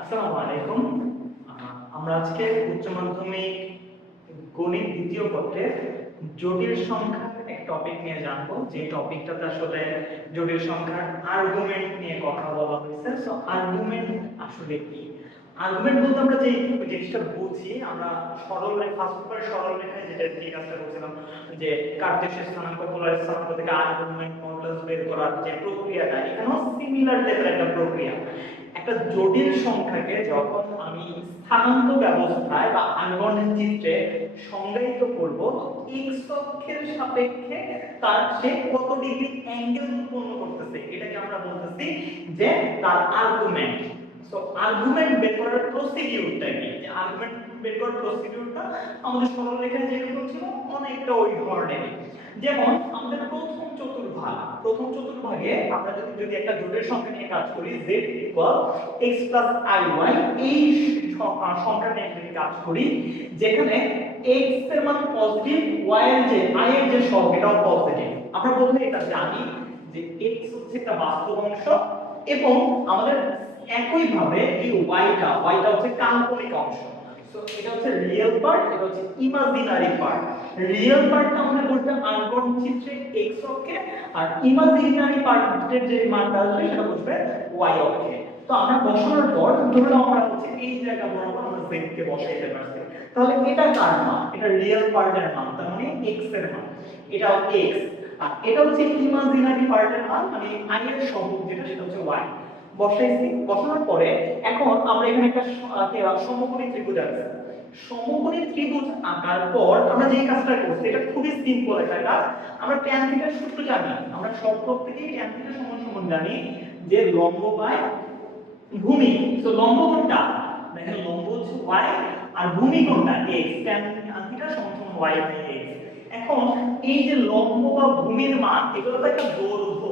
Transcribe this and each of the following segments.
আসসালামু আলাইকুম। আমরা আজকে উচ্চ মাধ্যমিক গণিত দ্বিতীয় পত্রের জটিল সংখ্যার এক টপিক নিয়ে জানবো, যে টপিকটাতে আসলে জটিল সংখ্যার আর্গুমেন্ট নিয়ে কথা বলা হয়েছে। সো আর্গুমেন্ট আসলে কি? আর্গুমেন্ট বলতে আমরা যে জিনিসটা বুঝি, আমরা সরল রেখা, ফার্স্ট করে সরল রেখায় যেটা দিয়ে কাজটা করছিলাম, যে কার্টেসিয়ান স্থানাঙ্ক পোলার স্থানাঙ্ক থেকে আর্গুমেন্ট মডুলাস বের করার যে প্রক্রিয়াটা, এখানেও সিমিলার টাইপের একটা প্রক্রিয়া। একটা জটিল সংখ্যাকে যখন আমি স্থানাঙ্ক ব্যবস্থায় বা আনগণিত চিত্রে সংজ্ঞায়িত করব, এক্স অক্ষের সাপেক্ষে তার সে কত ডিগ্রি অ্যাঙ্গেল উৎপন্ন করতেছে, এটাকে আমরা বলতেছি যে তার আর্গুমেন্ট। সো আর্গুমেন্ট বের করার প্রসিডিউরটা কি? যে আর্গুমেন্ট বের করার প্রসিডিউরটা আমাদের সরল রেখায় যেরকম ছিল অনেকটা ওই ধরনের। যেমন আমাদের প্রথম চতুর্ভাগে আমরা যদি একটা জটিল সংখ্যা নিয়ে কাজ করি, z x iy, এই সংখ্যা নিয়ে যদি কাজ করি, যেখানে x এর মান পজিটিভ, y এর যে i এর যে সহগ এটাও পজিটিভ। আমরা প্রথমে এটা জানি যে x হচ্ছে একটা বাস্তব অংশ, এবং আমাদের একই ভাবে এই y টা হচ্ছে কাল্পনিক অংশ। সো এটা হচ্ছে রিয়েল পার্ট, এটা হচ্ছে ইমাজিনারি পার্ট। রিয়েল পার্টটা আমাদের বসবে আনগণিত চিত্রে x অক্ষে, আর ইমাজিনারি পার্টের যে মানটা আসবে সেটা বসবে y অক্ষে। তো আমরা বসানোর পর ধরে নাও আমরা হচ্ছে এই জায়গা বরাবর আমরা z কে বসাইতে পারছি, তাহলে এটা কার মান? এটা রিয়েল পার্টের মান, তার মানে x এর মান। এটা x, আর এটা হচ্ছে ইমাজিনারি পার্টের মান, মানে i এর সহগ যেটা, সেটা হচ্ছে y। বসাইছি, বসানোর পরে এখন আমরা এখানে একটা সমকোণী ত্রিভুজ আছে। সমকোণী ত্রিভুজ আঁকার পর আমরা যে কাজটা করছি এটা খুবই সিম্পল একটা কাজ। আমরা tan থিটার সূত্র জানি, আমরা সব থেকে tan থিটা সমান সমান জানি যে লম্ব বাই ভূমি। তো লম্ব কোনটা? দেখেন লম্ব হচ্ছে y, আর ভূমি কোনটা? x। tan থিটা সমান সমান y বাই x। এখন এই যে লম্ব বা ভূমির মান, এগুলো তো একটা দৈর্ঘ্য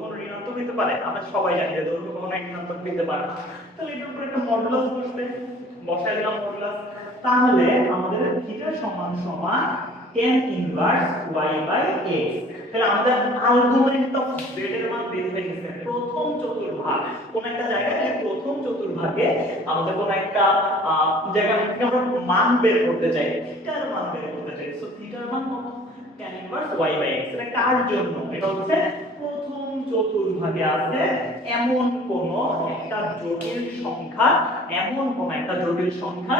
কোনো ঋণাত্মক হতে পারে, আমরা সবাই জানি যে দৈর্ঘ্য কোনো ঋণাত্মক হতে পারে না। তাহলে এটার উপর একটা মডুলাস বসবে, বসাই দিলাম মডুলাস। তাহলে আমাদের থিটা সমান সমান tan inverse y by x। তাহলে আমাদের আর্গুমেন্ট অফ z এর মান বের হয়ে গেছে। প্রথম চতুর্ভাগ কোন একটা জায়গায়, এই প্রথম চতুর্ভাগে আমাদের কোন একটা জায়গা থেকে আমরা মান বের করতে চাই, থিটার মান বের করতে চাই। সো থিটার মান কত? tan inverse y by x। এটা কার জন্য? এটা হচ্ছে প্রথম চতুর্ভাগে আছে এমন কোন একটা জটিল সংখ্যা, এমন কোন একটা জটিল সংখ্যা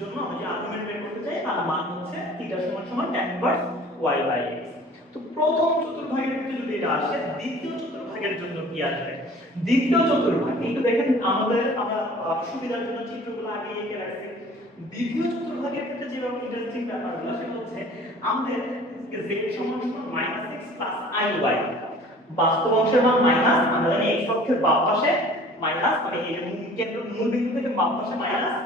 জন্য আমরা যে আর্গুমেন্ট বের করতে চাই তার মান হচ্ছে থিটা সমান সমান tan inverse y by x। তো প্রথম চতুর্ভাগের ক্ষেত্রে যদি এটা আসে, দ্বিতীয় চতুর্ভাগের জন্য কি আসবে? দ্বিতীয় চতুর্ভাগ কিন্তু দেখেন আমরা সুবিধার জন্য চিত্রগুলো আগে এঁকে রাখছি। দ্বিতীয় চতুর্ভাগের ক্ষেত্রে যেভাবে ইন্টারেস্টিং ব্যাপারগুলো, সেটা হচ্ছে আমাদের z সমান সমান -x iy, বাস্তব অংশের মান মাইনাস, আমরা জানি x অক্ষের বাম পাশে মাইনাস, মানে এই কেন্দ্র মূল বিন্দু থেকে বাম পাশে মাইনাস,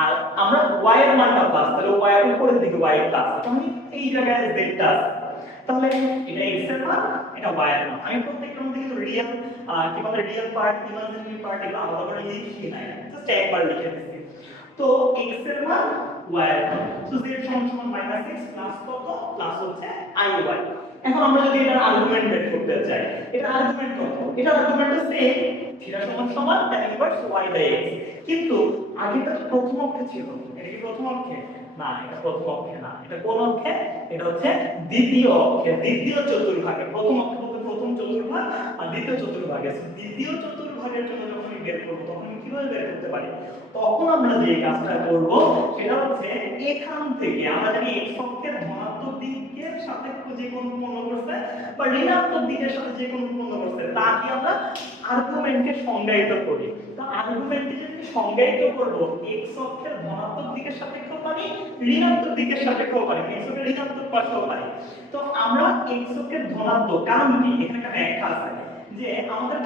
আর আমরা y এর মানটা প্লাস, তাহলে y এর উপরের দিকে y প্লাস, তাহলে এই জায়গায় z টা আছে। তাহলে এটা x এর মান, এটা y এর মান। আমি প্রত্যেকটার মধ্যে কিন্তু রিয়েল কি বলে রিয়েল পার্ট, ইমাজিনারি পার্ট এগুলো আলাদা করে লিখি নাই, জাস্ট একবার লিখে দিচ্ছি। তো x এর মান y এর মান, সো z সমান সমান -x প্লাস কত? প্লাস হচ্ছে iy। এখন আমরা যদি এটার আর্গুমেন্ট বের করতে চাই, এটা আর্গুমেন্ট কত? এটা আর্গুমেন্টটা সেম, থিটা সমান সমান tan inverse y by x। কিন্তু আগেটা তো প্রথম অক্ষে ছিল, এটা কি প্রথম অক্ষে? না, এটা প্রথম অক্ষে না। এটা কোন অক্ষে? এটা হচ্ছে দ্বিতীয় অক্ষে, দ্বিতীয় চতুর্ভাগে। প্রথম অক্ষে বলতে প্রথম চতুর্ভাগ, আর দ্বিতীয় চতুর্ভাগে। দ্বিতীয় চতুর্ভাগের জন্য যখন আমি বের করব, তখন আমি কিভাবে বের করতে পারি? তখন আমরা যে কাজটা করব সেটা হচ্ছে এখান থেকে আমরা জানি x অক্ষের ধনাত্মক দিকের সাপেক্ষে যে কোণ উৎপন্ন করছে বা ঋণাত্মক দিকের সাথে যে কোণ উৎপন্ন করছে, তাকে আমরা আর্গুমেন্টে সংজ্ঞায়িত করি। তো আর্গুমেন্টে যদি সংজ্ঞায়িত করব, x অক্ষের ধনাত্মক দিকের সাপেক্ষেও পারি, ঋণাত্মক দিকের সাপেক্ষেও পারি, x অক্ষের ঋণাত্মক পাশেও পারি। তো আমরা x অক্ষের ধনাত্মক, কারণ কি এখানে একটা ব্যাখ্যা আছে যে আমাদের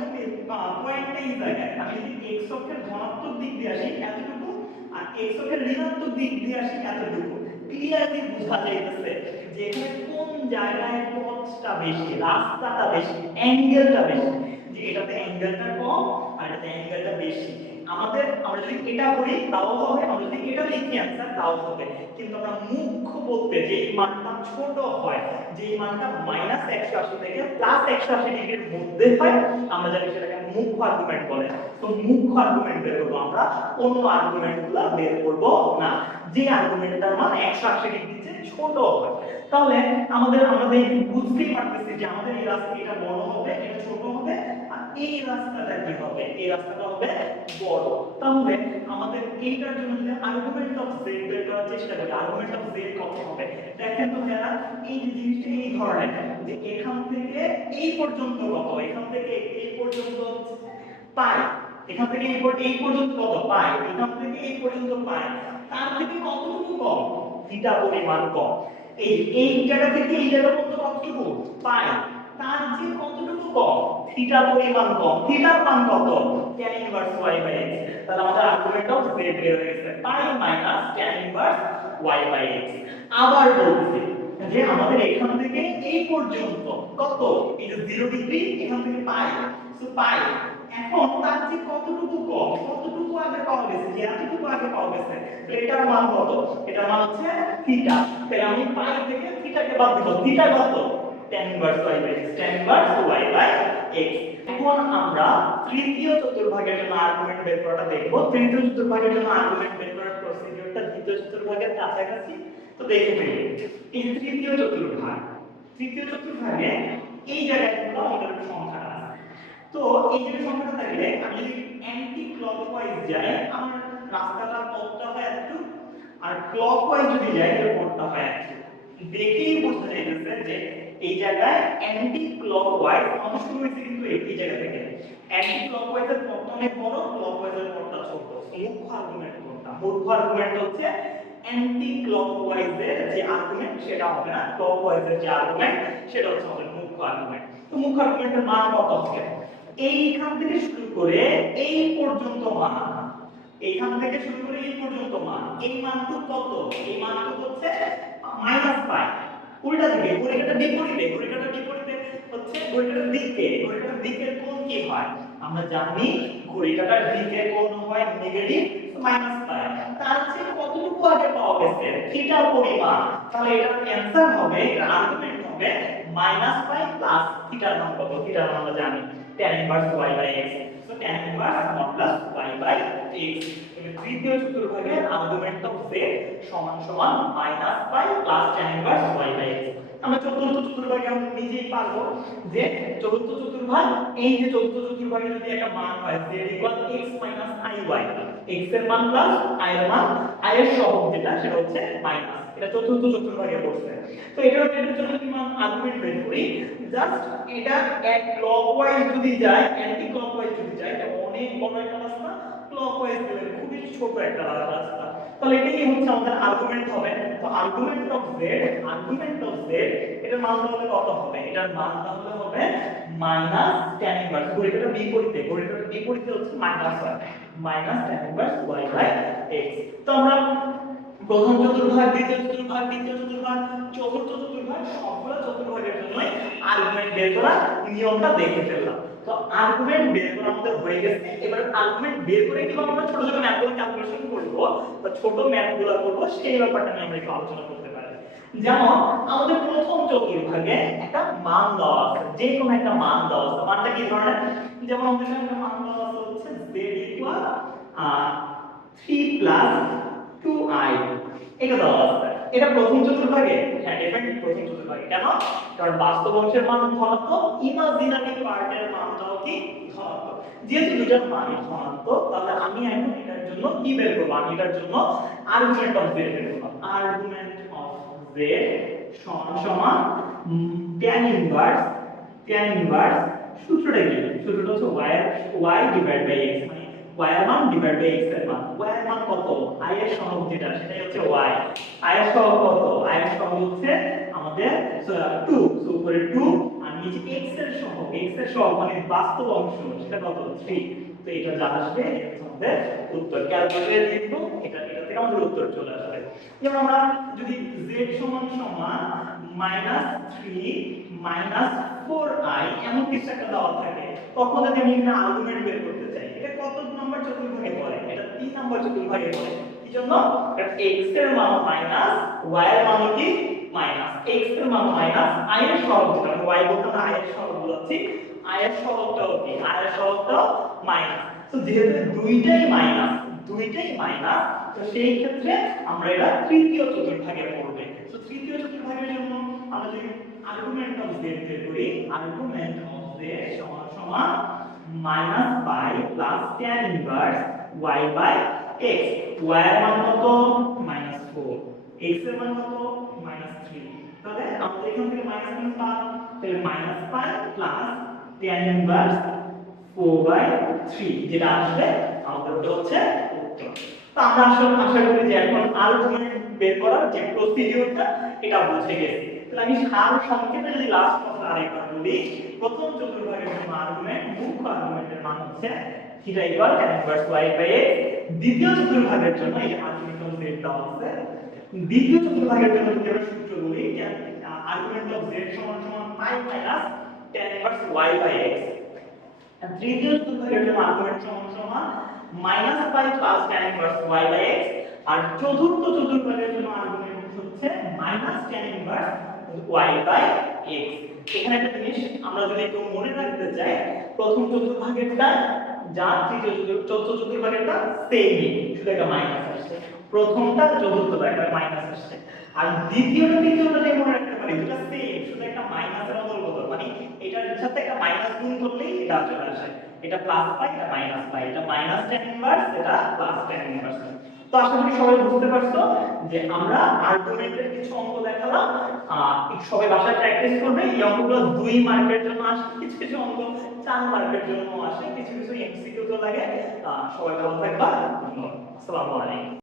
পয়েন্টটা এই জায়গায়, আমি যদি x অক্ষের ধনাত্মক দিক দিয়ে আসি এতটুকু, আর x অক্ষের ঋণাত্মক দিক দিয়ে আসি এতটুকু, ক্লিয়ারলি বোঝা যাইতেছে যে এখানে কোন জায়গায় পথটা বেশি, রাস্তাটা বেশি, অ্যাঙ্গেলটা বেশি, যে এটাতে অ্যাঙ্গেলটা কম আর এটাতে অ্যাঙ্গেলটা বেশি। আমরা যদি এটা করি তাও হবে, আমরা যদি এটা লিখি অ্যান্সার তাও হবে। কিন্তু আমরা মুখ্য বলতে যে মানটা ছোট হয়, যে মানটা -180 থেকে +180 ডিগ্রির মধ্যে হয়, আমরা জানি সেটাকে মুখ্য আর্গুমেন্ট বলে। তো মুখ্য আর্গুমেন্ট বের করবো আমরা, অন্য আর্গুমেন্টগুলো বের করব না, যে আর্গুমেন্টটার মান 180 ডিগ্রির চেয়ে ছোট হয়। তাহলে আমাদের বুঝতেই পারতেছি যে আমাদের এই রাস্তা এটা বড় হবে, এটা ছোট হবে, আর এই রাস্তাটা কি হবে, এই রাস্তাটা হবে বড়। তাহলে আমাদের এইটার জন্য যদি আর্গুমেন্ট অফ z বের করার চেষ্টা করি, আর্গুমেন্ট অফ z কত হবে? দেখেন তো ভাইয়া, এই যে জিনিসটা এই ধরনের, যে এখান থেকে এই পর্যন্ত কত, এখান থেকে এই পর্যন্ত পাই, এখান থেকে এই পর্যন্ত কত পাই, এখান থেকে এই পর্যন্ত পাই, তার থেকে কতটুকু কম, থিটা পরিমাণ কম। এই জায়গা থেকে এই জায়গা পর্যন্ত কতটুকু পাই, তার যে কতটুকু কম, থিটা পরিমাণ কম। থিটার মান কত? tan inverse y by x। তাহলে আমাদের আর্গুমেন্ট অফ z বের হয়ে গেছে pi minus tan inverse y by x। আবার বলতেছি যে আমাদের এখান থেকে এই পর্যন্ত কত, এই যে 0 ডিগ্রি, এখান থেকে পাই, সো পাই। এখন তার যে কতটুকু কম, কতটুকু আগে পাওয়া গেছে, যে এতটুকু আগে পাওয়া গেছে, তো এটার মান কত? এটার মান হচ্ছে থিটা। তাহলে আমি পাই থেকে থিটাকে বাদ দিব, থিটা কত? tan inverse y by x, tan inverse y by x। এখন আমরা তৃতীয় চতুর্ভাগের জন্য আর্গুমেন্ট বের করাটা দেখব। তৃতীয় চতুর্ভাগের জন্য আর্গুমেন্ট বের করার প্রসিডিউরটা দ্বিতীয় চতুর্ভাগের কাছাকাছি, তো দেখে ফেলি। এই তৃতীয় চতুর্ভাগ, তৃতীয় চতুর্ভাগে এই জায়গাগুলো আমাদের সংখ্যাটা আছে। তো এই যে সংখ্যাটা থাকলে আমি যদি অ্যান্টি ক্লকওয়াইজ যাই, আমার রাস্তাটা পথটা হয় একটু, আর ক্লকওয়াইজ যদি যাই তাহলে পথটা হয় একটু। দেখেই বোঝা যাইতেছে যে এই জায়গায় অ্যান্টি ক্লকওয়াইজ অংশ শুরু হয়েছে কিন্তু এই জায়গা থেকে। অ্যান্টি ক্লকওয়াইজের পথটা অনেক বড়, ক্লকওয়াইজের পথটা ছোট। মুখ্য আর্গুমেন্ট কোনটা? মুখ্য আর্গুমেন্ট হচ্ছে অ্যান্টি ক্লকওয়াইজের যে আর্গুমেন্ট সেটা হবে না, ক্লকওয়াইজের যে আর্গুমেন্ট সেটা হচ্ছে আমাদের মুখ্য আর্গুমেন্ট। তো মুখ্য আর্গুমেন্টের মান কত হবে? এইখান থেকে শুরু করে এই পর্যন্ত মান, এইখান থেকে শুরু করে এই পর্যন্ত মান, এই মানটুকু কত? এই মানটুকু হচ্ছে -পাই। উল্টা দিকে, ঘড়িকাঁটার বিপরীতে, ঘড়িকাঁটার বিপরীতে হচ্ছে ঘড়িকাঁটার দিকে, ঘড়িকাঁটার দিকের কোণ কি হয়? আমরা জানি ঘড়িকাঁটার দিকের কোণ হয় নেগেটিভ, -পাই। তার চেয়ে কতটুকু আগে পাওয়া গেছে? থিটা পরিমাণ। তাহলে এটার অ্যানসার হবে, এর আর্গুমেন্ট হবে -পাই প্লাস থিটার মান কত? থিটার মান আমরা জানি tan inverse y by x। So tan inverse 1 plus y by x। তাহলে তৃতীয় চতুর্ভাগের আর্গুমেন্ট অফ z সমান সমান -pi plus tan inverse y by x। আমরা চতুর্থ চতুর্ভাগে আমরা নিজেই পারবো যে চতুর্থ চতুর্ভাগ, এই যে চতুর্থ চতুর্ভাগে যদি একটা মান হয় z equal x minus iy, x এর মান প্লাস i এর মান, i এর সহগ যেটা সেটা হচ্ছে মাইনাস, এটা চতুর্থ চতুর্ভাগে পড়ছে। তো এটার জন্য যদি মান আর্গুমেন্ট বের করি, জাস্ট এটা এক ক্লকওয়াইজ যদি যায়, অ্যান্টি ক্লকওয়াইজ যদি যায়, এটা অনেক বড় একটা রাস্তা, ক্লকওয়াইজ গেলে খুবই ছোট একটা রাস্তা। তাহলে এটাই হচ্ছে আমাদের আর্গুমেন্ট হবে। তো argument of z, argument of z এটার মান তাহলে কত হবে? এটার মান তাহলে হবে মাইনাস tan ইনভার্স, ঘড়িটার বিপরীতে, ঘড়িটার বিপরীতে হচ্ছে মাইনাস হয়, minus tan inverse y by x। তো আমরা প্রথম চতুর্ভাগ, দ্বিতীয় চতুর্ভাগ, তৃতীয় চতুর্ভাগ, চতুর্থ চতুর্ভাগ, সবগুলো চতুর্ভাগের জন্যই আর্গুমেন্ট বের করার নিয়মটা দেখে ফেললাম। তো আর্গুমেন্ট বের করা আমাদের হয়ে গেছে। এবার আর্গুমেন্ট বের করে কিভাবে আমরা ছোট ছোট ম্যাথগুলো ক্যালকুলেশন করব বা ছোট ম্যাথগুলো করব সেই ব্যাপারটা নিয়ে আমরা একটু আলোচনা করতে পারি। যেমন আমাদের প্রথম চতুর্ভাগে একটা মান দেওয়া আছে, যে কোনো একটা মান দেওয়া আছে। মানটা কি ধরনের? যেমন আমাদের একটা মান দেওয়া আছে হচ্ছে z ইকুয়াল 3 প্লাস 2i, এটা দেওয়া আছে। এটা প্রথম চতুর্ভাগে, হ্যাঁ ডেফিনেটলি প্রথম চতুর্ভাগে। কেন? কারণ বাস্তব অংশের মান ধনাত্মক, ইমাজিনারি পার্টের মানটাও কি ধনাত্মক। যেহেতু দুটার মান ধনাত্মক, তাহলে আমি এখন এটার জন্য কি বের করব? আমি এটার জন্য আর্গুমেন্ট অফ z বের করব। আর্গুমেন্ট অফ z সমান সমান tan ইনভার্স, tan ইনভার্স সূত্রটা কি? সূত্রটা হচ্ছে y ডিভাইড বাই x, মানে y এর মান ডিভাইড বাই x এর মান। y এর মান কত? i এর সহগ যেটা সেটাই হচ্ছে y। i এর সহগ কত? i এর সহগ হচ্ছে আমাদের 2, সো উপরে 2 আর নিচে x এর সহগ, x এর সহগ মানে বাস্তব অংশ সেটা কত? 3। তো এটা যা আসবে এটা আমাদের উত্তর। ক্যালকুলেটরে লিখব, এটা থেকে আমাদের উত্তর চলে আসবে। যেমন আমরা যদি z সমান সমান -3 4i এমন কিছু একটা দেওয়া থাকে, তখন যদি আমি এখানে আর্গুমেন্ট বের করতে চাই, এটা কত নম্বর চতুর্ভাগে পড়ে? এটা 3 নম্বর চতুর্ভাগে পড়ে। কি জন্য? কারণ x এর মান মাইনাস, y এর মান কি মাইনাস, x এর মান মাইনাস, i এর সহগ যেটা y বলতে না i এর সহগ বলছি, i এর সহগটাও কি i এর সহগটাও মাইনাস। তো যেহেতু দুইটাই মাইনাস, তো সেই ক্ষেত্রে আমরা এটা তৃতীয় চতুর্ভাগে পড়বে। তো তৃতীয় চতুর্ভাগের জন্য আমরা যদি আর্গুমেন্ট অফ z বের করি, আর্গুমেন্ট অফ z সমান সমান minus pi plus tan inverse y by x। y এর মান কত? -4, x এর মান কত? -3। তাহলে আমরা এখান থেকে মাইনাস মাইনাস পাই, তাহলে minus pi plus tan inverse 4/3, যেটা আসবে আমাদের ওটা হচ্ছে উত্তর। তো আমরা আসলে আশা করি যে এখন আর্গুমেন্ট বের করার যে প্রসিডিউরটা এটা বুঝে গেছি। তাহলে আমি সার সংক্ষেপে যদি লাস্ট কথা আরেকবার বলি, প্রথম চতুর্ভাগের জন্য আর্গুমেন্ট, মুখ্য আর্গুমেন্টের মান হচ্ছে থিটা equal tan inverse y by x। দ্বিতীয় চতুর্ভাগের জন্য এই আর্গুমেন্ট অফ z দেওয়া আছে। দ্বিতীয় চতুর্ভাগের জন্য যদি আমরা সূত্র বলি, আর্গুমেন্ট অফ z সমান সমান pi minus tan inverse y by x। তৃতীয় চতুর্ভাগের জন্য আর্গুমেন্ট সমান সমান minus pi plus tan inverse y by x। আর চতুর্থ চতুর্ভাগের জন্য আর্গুমেন্ট হচ্ছে minus tan inverse y by x। এখানে একটা জিনিস আমরা যদি একটু মনে রাখতে চাই, প্রথম চতুর্ভাগেরটা যা তৃতীয় চতুর্থ চতুর্ভাগেরটা সেমই, শুধু একটা মাইনাস আসছে। প্রথমটা চতুর্থটা একটা মাইনাস আসছে, আর দ্বিতীয়টা তৃতীয়টা যে মনে রাখতে পারি দুটো সেম, শুধু একটা মাইনাসের অদল বদল, মানে এটার সাথে একটা মাইনাস গুণ করলেই এটা চলে আসে। এটা প্লাস পাই, এটা মাইনাস পাই, এটা মাইনাস tan ইনভার্স, এটা প্লাস tan ইনভার্স। তো আশা করি সবাই বুঝতে পারছো যে আমরা আর্গুমেন্টের কিছু অঙ্ক দেখালাম, সবাই বাসায় প্র্যাকটিস করবে। এই অঙ্কগুলো 2 মার্কের জন্য আসে, কিছু কিছু অঙ্ক 4 মার্কের জন্য আসে, কিছু কিছু এমসিকিউ তো লাগে। সবাই ভালো থাকবা, ধন্যবাদ, আসসালামু আলাইকুম।